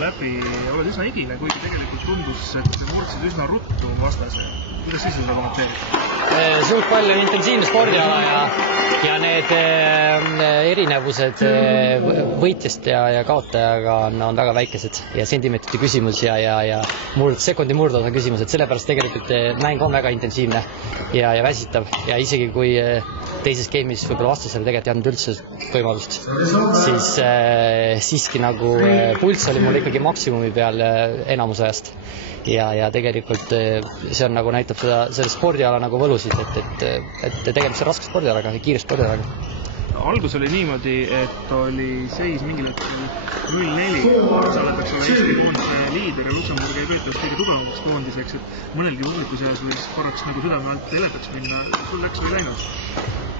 läbi, oled üsna higine, kuigi tegelikult tundus, et murdsid üsna ruttu vastase. Kuidas siis seda kommenteerid? Sulgpall on intensiivne spordiala ja need erinevused võitjast ja kaotajaga on väga väikesed ja sentimeetrite küsimus ja sekundi murdosa küsimus, et sellepärast tegelikult mäng on väga intensiivne ja väsitav ja isegi kui teises game'is võib-olla vastasele tegelikult ei andnud üldse võimalust, siis siiski nagu pulss oli mul ikkagi maksimumi peal enamus ajast ja tegelikult see on nagu näitab selle spordiala nagu võlusid, et tegemist on raske spordialaga, kiire spordialaga. Algus oli niimoodi, et oli seis mingil hetkel 0-4, sa oled Eesti koondise liider ja Luksemburg ei peetavast kõige tugevamaks koondiseks, et mõnelgi publiku seas võis korraks nagu südame alt eletaks minna, sul läks või läinud?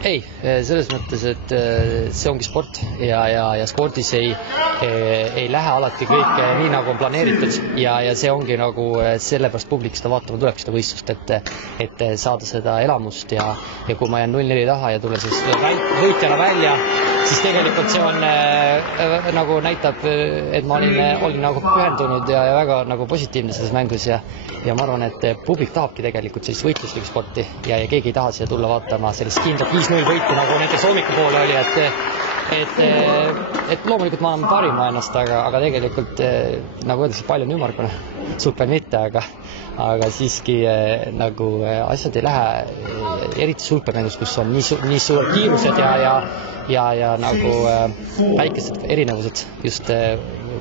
Ei, selles mõttes, et see ongi sport ja spordis ei lähe alati kõik nii nagu on planeeritud ja see ongi nagu sellepärast publik seda vaatama tulebki seda võistlust, et saada seda elamust ja kui ma jään 0-4 taha ja tulen siis võitjana välja, siis tegelikult see on nagu näitab, et ma olin nagu pühendunud ja väga nagu positiivne selles mängus ja ma arvan, et publik tahabki tegelikult sellist võitluslikku sporti ja keegi ei taha siia tulla vaatama sellist kindlat 5-0 võitu, nagu näiteks hommikupoole oli, et loomulikult ma annan parima ennast, aga tegelikult nagu öeldakse, pall on ümmargune, sulgpall mitte, aga siiski nagu asjad ei lähe, eriti sulgpallmängus, kus on nii suured kiirused ja nagu väikesed erinevused just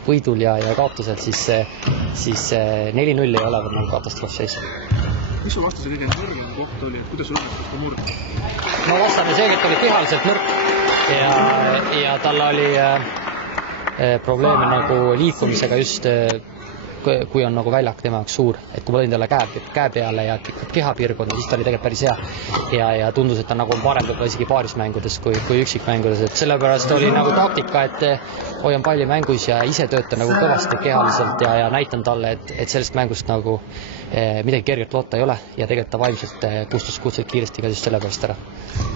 võidul ja kaotusel, siis 4-0 ei ole nagu katastroofseis. Mis su vastase kõige nõrgem koht oli, et kuidas õnnestus ta murda? No vastane seegelt oli kehaliselt nõrk ja tal oli probleeme nagu liikumisega just kui on nagu väljak tema jaoks suur, et kui ma lõin talle käe peale ja kehapiirkonda, siis ta oli tegelikult päris hea ja tundus, et ta nagu on parem võib-olla isegi paarismängudes kui üksikmängudes, et sellepärast oli nagu taktika, et hoian palli mängus ja ise töötan nagu kõvasti kehaliselt ja näitan talle, et sellest mängust nagu midagi kergelt loota ei ole ja tegelikult ta vaimselt kustus kuudselt kiiresti ka just sellepärast ära.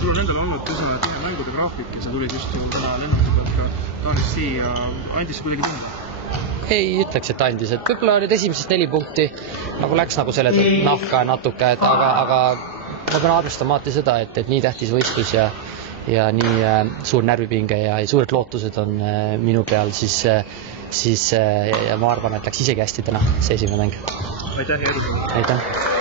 Sul on endal olnud üsna tihe mängude graafik ja sa tulid just täna lennata pealt ka taanist siia, andis see kuidagi tunda? Ei ütleks, et andis, et võib-olla olid esimesest 4 punkti nagu läks nagu selle nahka natuke, aga ma pean arvestama alati seda, et nii tähtis võistlus ja nii suur närvipinge ja suured lootused on minu peal, siis ma arvan, et läks isegi hästi täna see esimene mäng. Aitäh ja edu! Aitäh!